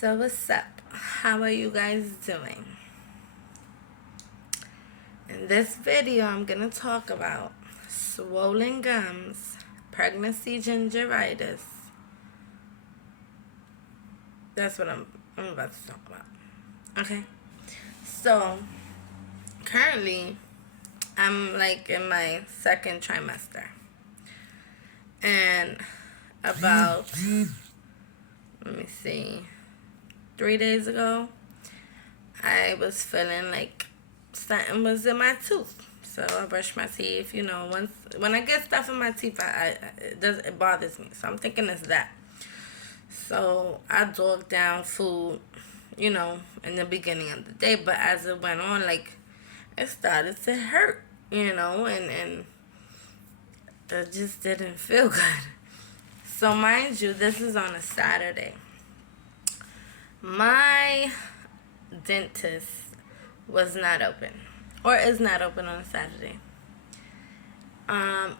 So what's up? How are you guys doing? In this video, I'm gonna talk about swollen gums, pregnancy gingivitis. That's what I'm about to talk about. Okay. So currently, I'm like in my second trimester, and about let me see, 3 days ago, I was feeling like something was in my tooth. So I brush my teeth. When I get stuff in my teeth, it bothers me. So I'm thinking it's that. So I dogged down food, in the beginning of the day. But as it went on, like, it started to hurt, and it just didn't feel good. So mind you, this is on a Saturday. My dentist was not open, or is not open on a Saturday.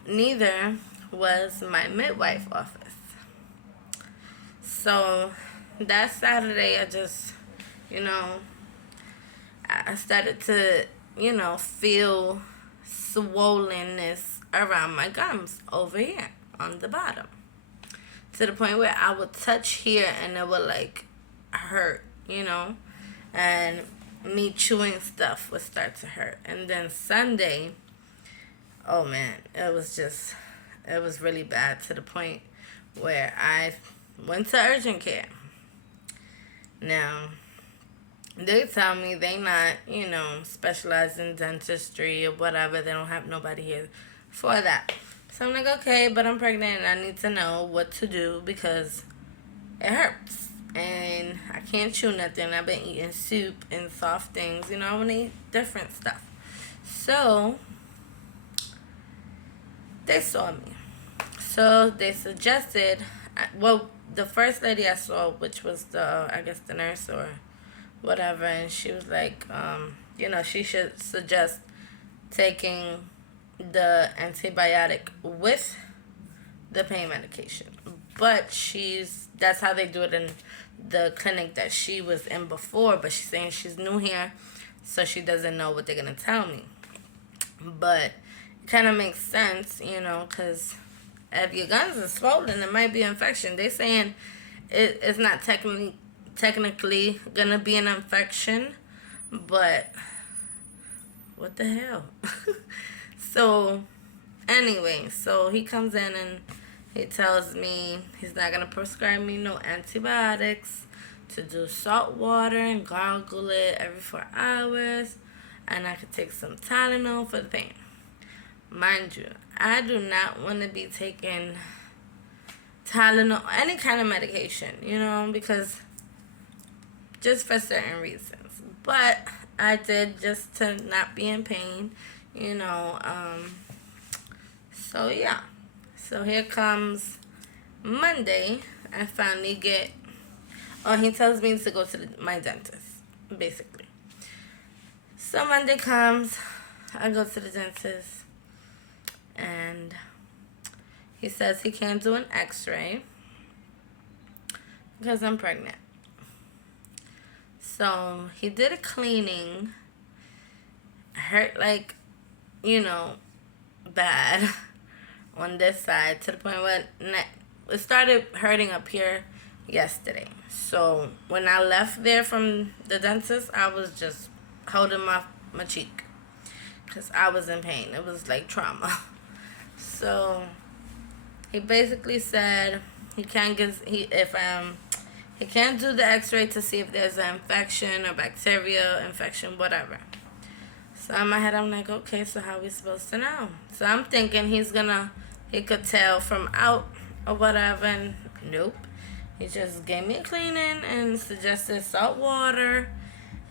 Neither was my midwife office. So that Saturday, I just, I started to, feel swollenness around my gums over here on the bottom, to the point where I would touch here and it would like hurt, and me chewing stuff would start to hurt. And then Sunday, oh man, it was really bad, to the point where I went to urgent care. Now, they tell me they not, specialized in dentistry or whatever. They don't have nobody here for that. So I'm like, okay, but I'm pregnant and I need to know what to do because it hurts. And I can't chew nothing. I've been eating soup and soft things. I want to eat different stuff. So they saw me. So they suggested, the first lady I saw, which was the nurse or whatever, and she was like, she should suggest taking the antibiotic with the pain medication. But that's how they do it in the clinic that she was in before. But she's saying she's new here, so she doesn't know what they're going to tell me. But it kind of makes sense, because if your gums are swollen, it might be an infection. They're saying it's not technically going to be an infection, but what the hell? So anyway, so he comes in and he tells me he's not going to prescribe me no antibiotics, to do salt water and gargle it every 4 hours, and I could take some Tylenol for the pain. Mind you, I do not want to be taking Tylenol, any kind of medication, because just for certain reasons. But I did, just to not be in pain, so yeah. So here comes Monday. I finally he tells me to go to my dentist, basically. So Monday comes, I go to the dentist, and he says he can't do an x-ray because I'm pregnant. So he did a cleaning. Hurt like, bad on this side, to the point where it started hurting up here yesterday. So when I left there from the dentist, I was just holding my cheek because I was in pain. It was like trauma. So he basically said he can't do the x-ray to see if there's an infection or bacteria infection, whatever. So in my head, I'm like, okay, so how are we supposed to know? So I'm thinking he could tell from out or whatever, and nope. He just gave me a cleaning and suggested salt water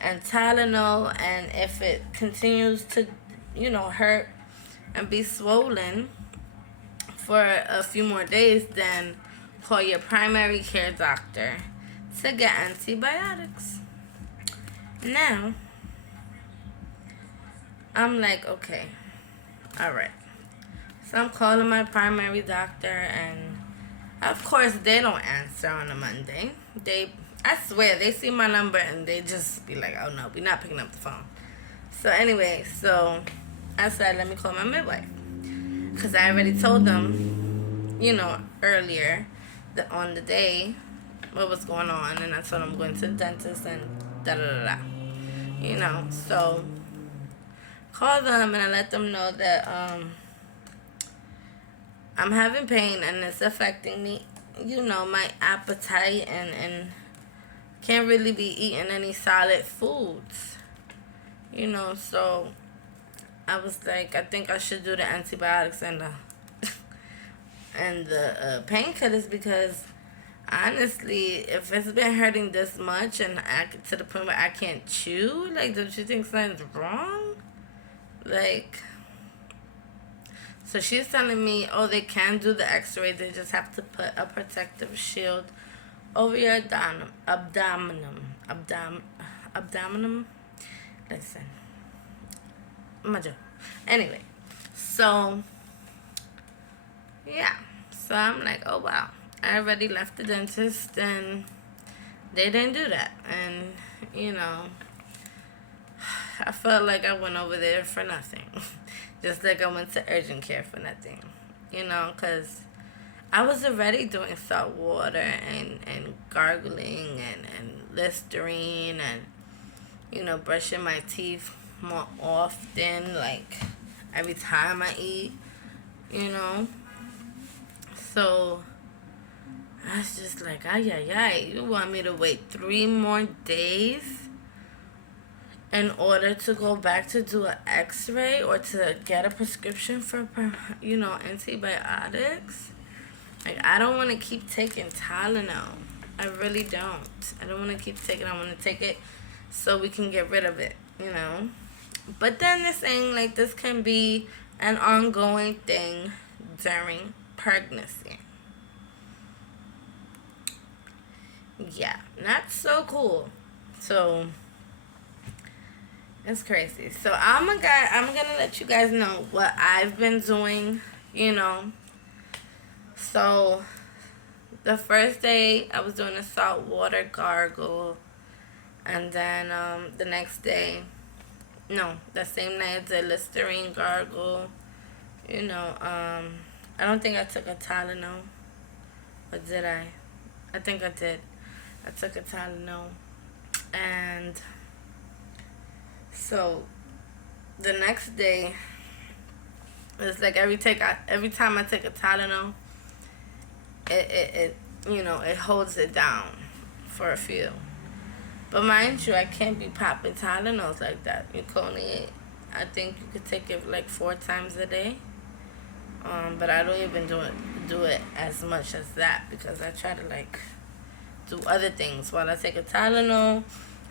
and Tylenol, and if it continues to, hurt and be swollen for a few more days, then call your primary care doctor to get antibiotics. Now, I'm like, okay, all right. So I'm calling my primary doctor, and of course they don't answer on a Monday. they, I swear, they see my number and they just be like, oh no, we're not picking up the phone. So anyway, so I said, let me call my midwife. Because I already told them, earlier on the day what was going on. And I told them I'm going to the dentist and da-da-da-da. So call them and I let them know that I'm having pain and it's affecting me, my appetite, and can't really be eating any solid foods. So I was like, I think I should do the antibiotics and the painkillers, because honestly, if it's been hurting this much and to the point where I can't chew, like, don't you think something's wrong? Like, so she's telling me, oh, they can do the x-ray. They just have to put a protective shield over your abdomen. Listen, my joke. Anyway, so, yeah. So I'm like, oh, wow. I already left the dentist and they didn't do that. And, I felt like I went over there for nothing. Just like I went to urgent care for nothing. Because I was already doing salt water and gargling and Listerine and, brushing my teeth more often, like every time I eat, So I was just like, ay, you want me to wait 3 more days in order to go back to do an x-ray or to get a prescription for, antibiotics? Like, I don't want to keep taking Tylenol. I really don't. I don't want to keep taking it. I want to take it so we can get rid of it, But then they're saying, like, this can be an ongoing thing during pregnancy. Yeah, not so cool. So it's crazy. So I'm gonna let you guys know what I've been doing, So the first day I was doing a salt water gargle, and then the next day, no, the same night I did Listerine gargle. I don't think I took a Tylenol, or did I? I think I did. I took a Tylenol, and so the next day, it's like every time I take a Tylenol, it holds it down for a few. But mind you, I can't be popping Tylenols like that. I think you could take it like 4 times a day. But I don't even do it as much as that, because I try to like do other things while I take a Tylenol.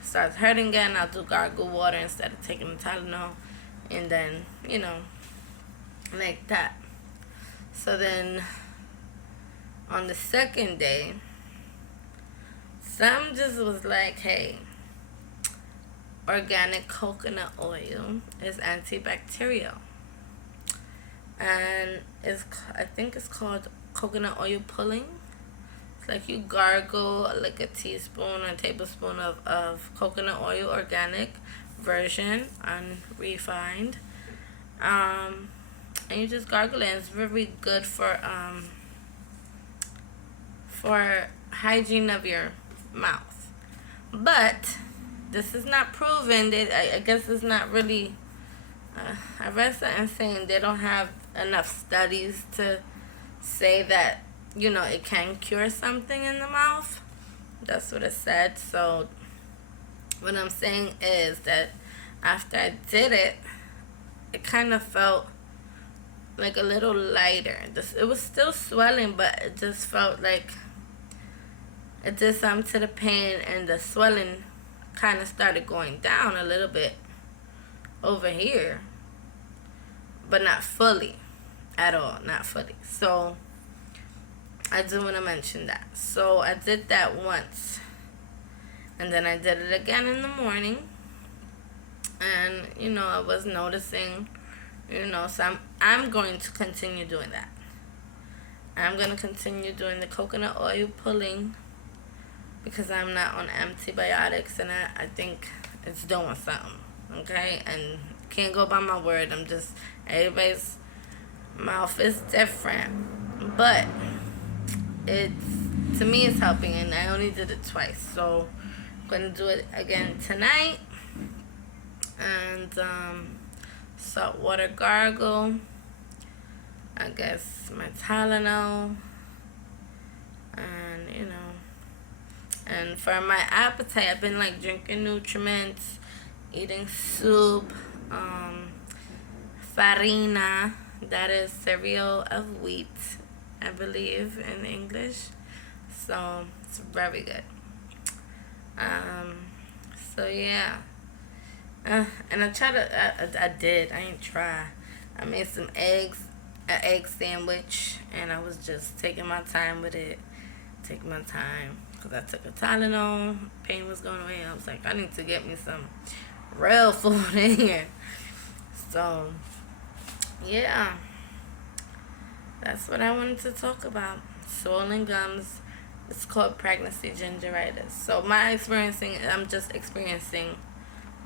Starts hurting again, I'll do gargle water instead of taking the Tylenol, and then like that. So then on the second day, some just was like, hey, organic coconut oil is antibacterial, and I think it's called coconut oil pulling. It's like you gargle like a teaspoon or a tablespoon of coconut oil, organic version, unrefined, and you just gargle it. It's very good for hygiene of your mouth. But this is not proven. I guess it's not really. I read something saying they don't have enough studies to say that it can cure something in the mouth. That's what it said. So what I'm saying is that after I did it, it kind of felt like a little lighter. It was still swelling, but it just felt like it did something to the pain, and the swelling kind of started going down a little bit over here, but not fully at all, not fully. So I do want to mention that. So I did that once, and then I did it again in the morning, and I was noticing, so I'm going to continue doing that. I'm going to continue doing the coconut oil pulling because I'm not on antibiotics, and I think it's doing something. Okay, and can't go by my word. I'm just, everybody's mouth is different, but it's, to me, it's helping, and I only did it twice, so I'm gonna do it again tonight. And saltwater gargle, I guess my Tylenol, and and for my appetite, I've been like drinking nutriments, eating soup, farina, that is cereal of wheat, I believe in English. So it's very good. So yeah. And I ain't try. I made some eggs, an egg sandwich, and I was just taking my time with it. Taking my time. Because I took a Tylenol, pain was going away. I was like, I need to get me some real food in here. So, yeah. That's what I wanted to talk about. Swollen gums. It's called pregnancy gingeritis. So I'm just experiencing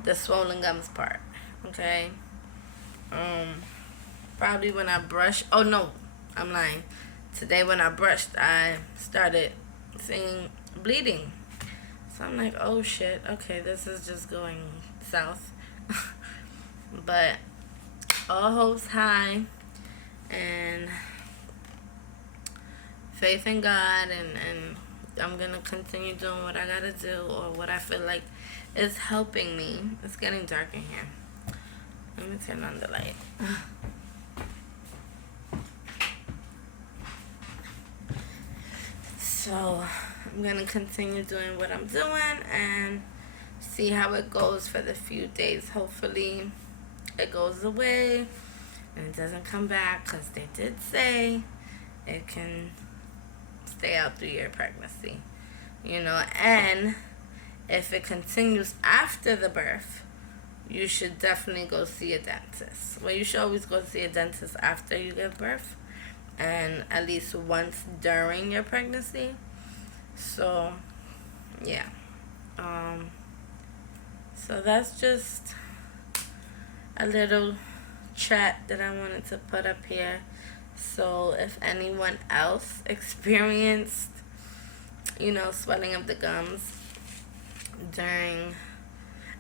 the swollen gums part. Okay. Probably when I brush. Oh no, I'm lying. Today when I brushed, I started seeing bleeding. So I'm like, oh shit. Okay, this is just going south. But all hopes high, and faith in God, and I'm gonna continue doing what I gotta do, or what I feel like is helping me. It's getting dark in here. Let me turn on the light. So I'm gonna continue doing what I'm doing and see how it goes for the few days. Hopefully it goes away and it doesn't come back, because they did say it can stay out through your pregnancy, and if it continues after the birth, you should definitely go see a dentist. Well, you should always go see a dentist after you give birth, and at least once during your pregnancy. So yeah, so that's just a little chat that I wanted to put up here. So if anyone else experienced, swelling of the gums during,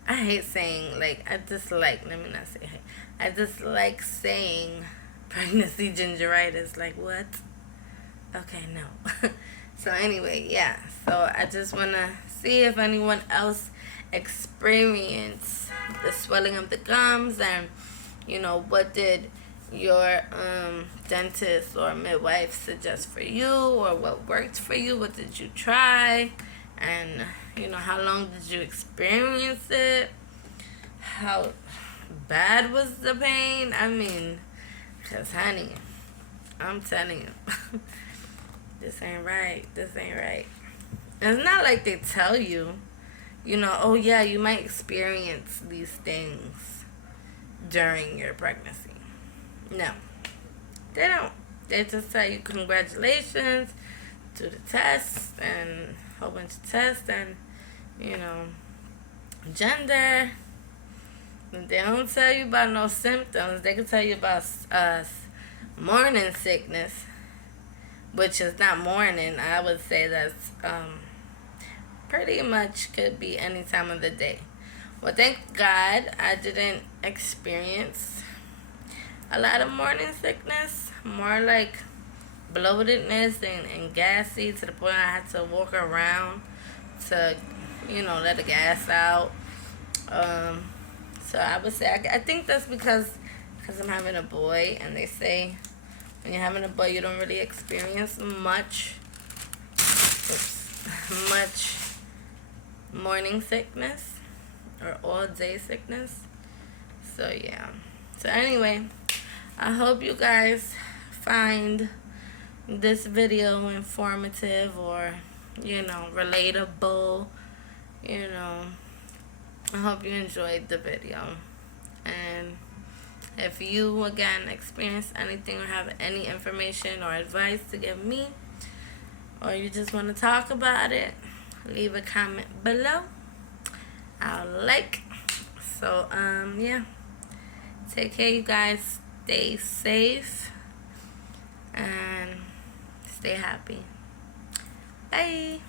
I hate saying, let me not say hate. I dislike saying pregnancy gingeritis. Like, what? Okay, no. So anyway, yeah. So I just want to see if anyone else experienced the swelling of the gums, and, what did your dentist or midwife suggest for you, or what worked for you, what did you try, and how long did you experience it, how bad was the pain. I mean, because honey, I'm telling you, this ain't right. It's not like they tell you, oh yeah, you might experience these things during your pregnancy. No, they don't. They just tell you congratulations, do the test, and a whole bunch of tests, and, gender. They don't tell you about no symptoms. They can tell you about morning sickness, which is not morning. I would say that's pretty much could be any time of the day. Well, thank God I didn't experience a lot of morning sickness. More like bloatedness and gassy, to the point I had to walk around to, let the gas out. So I would say, I think that's because I'm having a boy, and they say when you're having a boy, you don't really experience much morning sickness or all day sickness. So yeah. So anyway, I hope you guys find this video informative, or relatable. I hope you enjoyed the video. And if you, again, experience anything or have any information or advice to give me, or you just want to talk about it, leave a comment below. I'll like. So yeah, take care, you guys. Stay safe and stay happy. Bye.